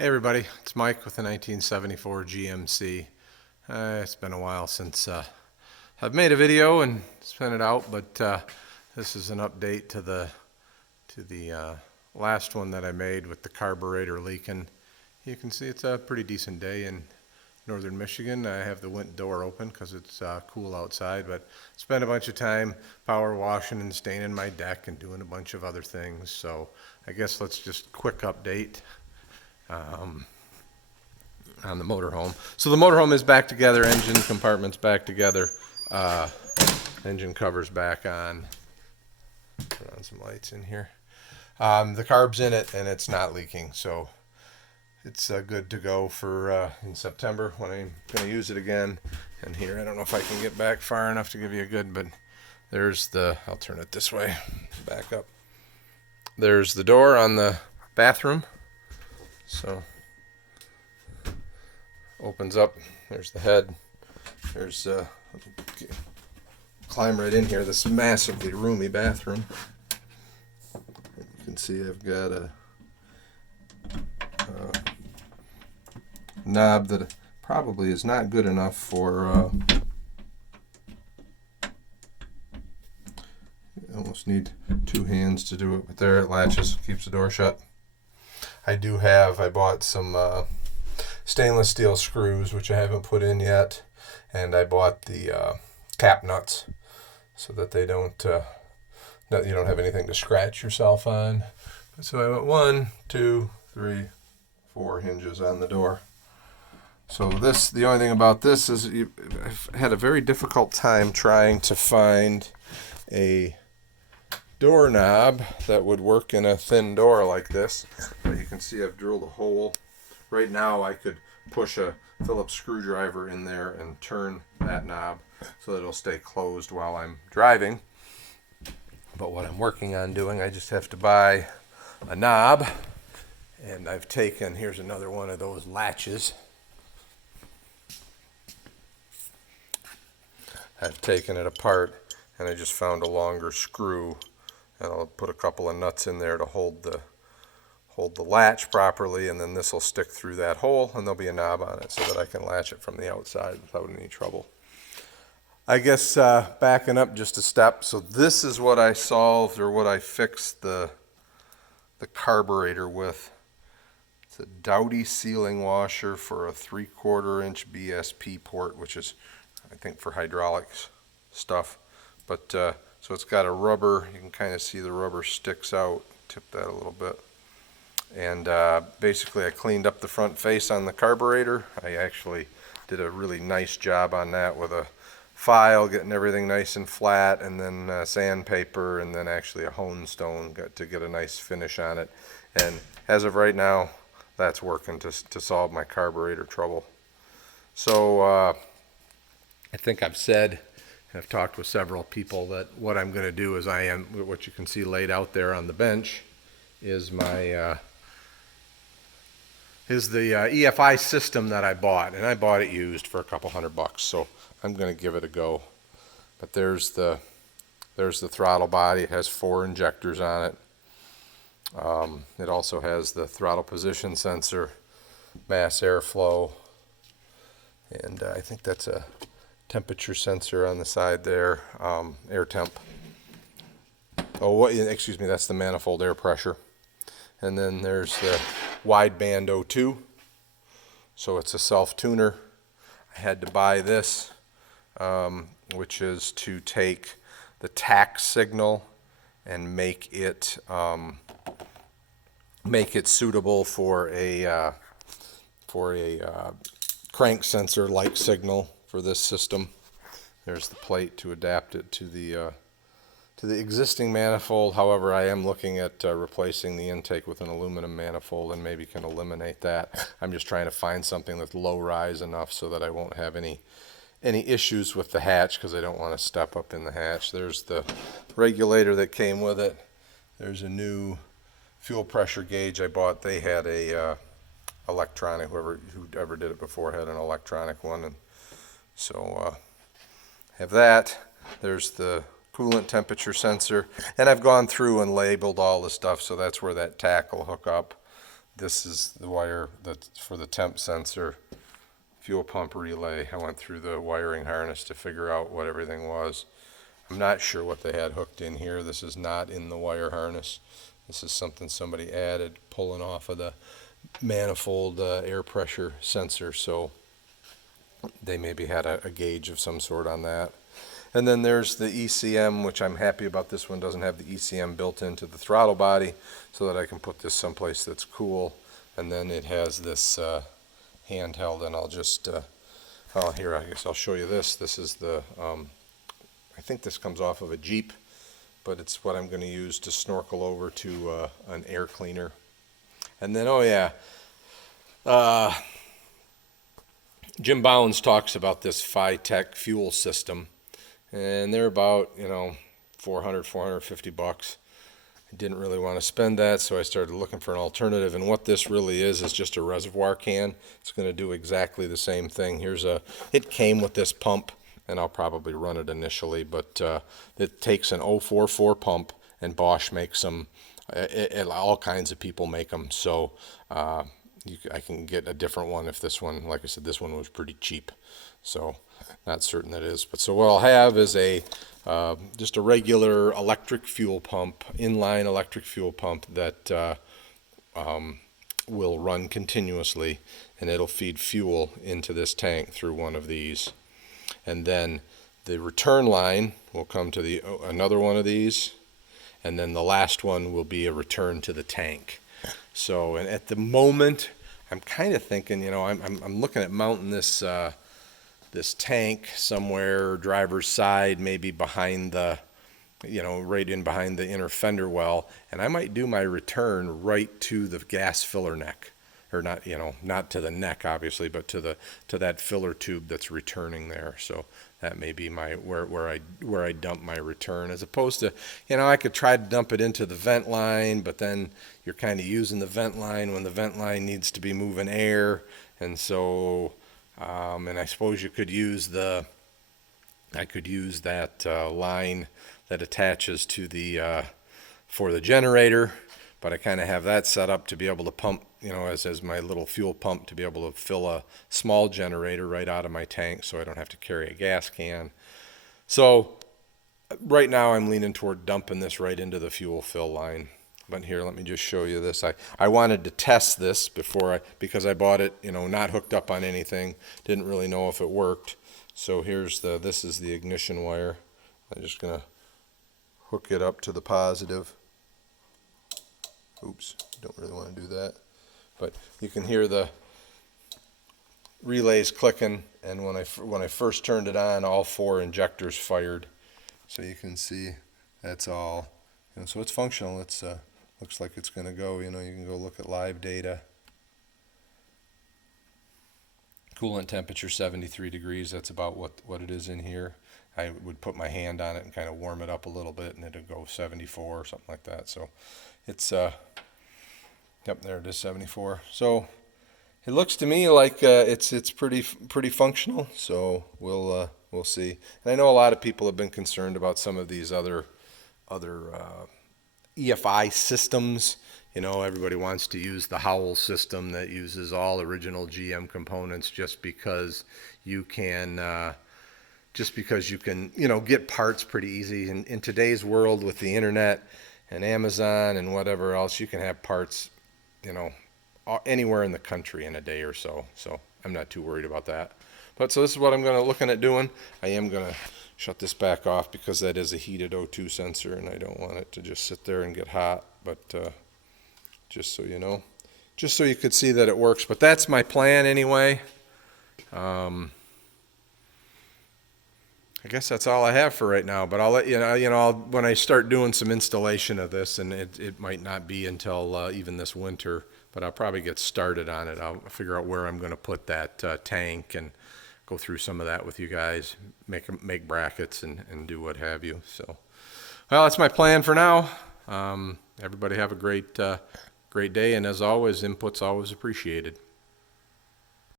Hey everybody, it's Mike with the 1974 GMC. It's been a while since I've made a video and sent it out, but this is an update to the last one that I made with the carburetor leaking. You can see it's a pretty decent day in northern Michigan. I have the window door open because it's cool outside, but spent a bunch of time power washing and staining my deck and doing a bunch of other things. So I guess let's just quick update on the motorhome. So the motorhome is back together, engine compartments back together, engine covers back on. Put on some lights in here. The carb's in it and it's not leaking, so it's good to go for in September when I'm going to use it again. And here, I don't know if I can get back far enough to give you a good, but there's the, I'll turn it this way, back up. There's the door on the bathroom. So opens up, there's the head, there's climb right in here, this massively roomy bathroom. You can see I've got a knob that probably is not good enough for you almost need two hands to do it, but there it latches, keeps the door shut. I bought some stainless steel screws, which I haven't put in yet, and I bought the cap nuts so that they don't, you don't have anything to scratch yourself on. So I went 1, 2, 3, 4 hinges on the door. So this, the only thing about this is I've had a very difficult time trying to find a doorknob that would work in a thin door like this. But you can see I've drilled a hole. Right now I could push a Phillips screwdriver in there and turn that knob so that it'll stay closed while I'm driving. But what I'm working on doing, I just have to buy a knob, and I've taken, here's another one of those latches. I've taken it apart and I just found a longer screw, and I'll put a couple of nuts in there to hold the latch properly, and then this will stick through that hole and there'll be a knob on it so that I can latch it from the outside without any trouble. I guess backing up just a step, so this is what I solved, or what I fixed the carburetor with. It's a Dowdy sealing washer for a 3/4 inch BSP port, which is I think for hydraulics stuff. But so it's got a rubber, you can kind of see the rubber sticks out, tip that a little bit. And basically I cleaned up the front face on the carburetor. I actually did a really nice job on that with a file, getting everything nice and flat, and then sandpaper, and then actually a hone stone to get a nice finish on it. And as of right now, that's working to solve my carburetor trouble. So I think I've said, I've talked with several people, that what I'm going to do is what you can see laid out there on the bench is my the EFI system that I bought, and I bought it used for a couple $100, so I'm going to give it a go. But there's the throttle body. It has 4 injectors on it. It also has the throttle position sensor, mass airflow, and I think that's a temperature sensor on the side there, air temp. Oh, excuse me, that's the manifold air pressure. And then there's the wideband O2, so it's a self-tuner. I had to buy this, which is to take the tach signal and make it suitable for a crank sensor like signal for this system. There's the plate to adapt it to the existing manifold. However, I am looking at replacing the intake with an aluminum manifold, and maybe can eliminate that. I'm just trying to find something that's low rise enough so that I won't have any issues with the hatch, because I don't want to step up in the hatch. There's the regulator that came with it. There's a new fuel pressure gauge I bought. They had a electronic, whoever did it before had an electronic one, and so have that. There's the coolant temperature sensor, and I've gone through and labeled all the stuff, so that's where that tach will hook up. this is the wire that's for the temp sensor, fuel pump relay. I went through the wiring harness to figure out what everything was. I'm not sure what they had hooked in here. This is not in the wire harness. This is something somebody added, pulling off of the manifold air pressure sensor, so they maybe had a gauge of some sort on that. And then there's the ECM, which I'm happy about. This one doesn't have the ECM built into the throttle body, so that I can put this someplace that's cool. And then it has this handheld, and I'll just, oh, here, I guess I'll show you this. This is the, I think this comes off of a Jeep, but it's what I'm going to use to snorkel over to an air cleaner. And then, oh yeah, Jim Bounds talks about this Phi-Tech fuel system, and they're about, you know, $450. I didn't really want to spend that, so I started looking for an alternative. And what this really is just a reservoir can. It's going to do exactly the same thing. It came with this pump, and I'll probably run it initially, but it takes an 044 pump, and Bosch makes them. All kinds of people make them, so I can get a different one if this one, like I said, this one was pretty cheap, so not certain that is. But so what I'll have is just a regular electric fuel pump, inline electric fuel pump that will run continuously, and it'll feed fuel into this tank through one of these. And then the return line will come to another one of these, and then the last one will be a return to the tank. So, and at the moment, I'm kind of thinking, you know, I'm looking at mounting this this tank somewhere, driver's side, maybe behind the, you know, right in behind the inner fender well, and I might do my return right to the gas filler neck, or not, you know, not to the neck obviously, but to that filler tube that's returning there. So that may be my where I dump my return, as opposed to, you know, I could try to dump it into the vent line, but then you're kind of using the vent line when the vent line needs to be moving air, and so and I suppose you could use that line that attaches to the for the generator, but I kind of have that set up to be able to pump, you know, as my little fuel pump, to be able to fill a small generator right out of my tank, so I don't have to carry a gas can. So right now I'm leaning toward dumping this right into the fuel fill line. But here, let me just show you this. I wanted to test this because I bought it, you know, not hooked up on anything, didn't really know if it worked. So this is the ignition wire. I'm just gonna hook it up to the positive. Oops, don't really want to do that. But you can hear the relays clicking, and when I first turned it on, all 4 injectors fired. So you can see that's all, you know, so it's functional. It's looks like it's going to go, you know, you can go look at live data. Coolant temperature 73 degrees, that's about what it is in here. I would put my hand on it and kind of warm it up a little bit, and it'd go 74 or something like that. So it's yep, there it is, 74. So it looks to me like it's pretty functional. So we'll see. And I know a lot of people have been concerned about some of these other EFI systems. You know, everybody wants to use the Howell system that uses all original GM components just because you can, you know, get parts pretty easy. In today's world with the internet and Amazon and whatever else, you can have parts, you know, anywhere in the country in a day or so. So I'm not too worried about that. But so this is what I'm looking at doing. I am going to shut this back off because that is a heated O2 sensor, and I don't want it to just sit there and get hot. But just so you know, just so you could see that it works. But that's my plan anyway. I guess that's all I have for right now, but I'll let you know, when I start doing some installation of this, and it might not be until even this winter, but I'll probably get started on it. I'll figure out where I'm going to put that tank and go through some of that with you guys, make brackets and do what have you. So, well, that's my plan for now. Everybody have a great day, and as always, input's always appreciated.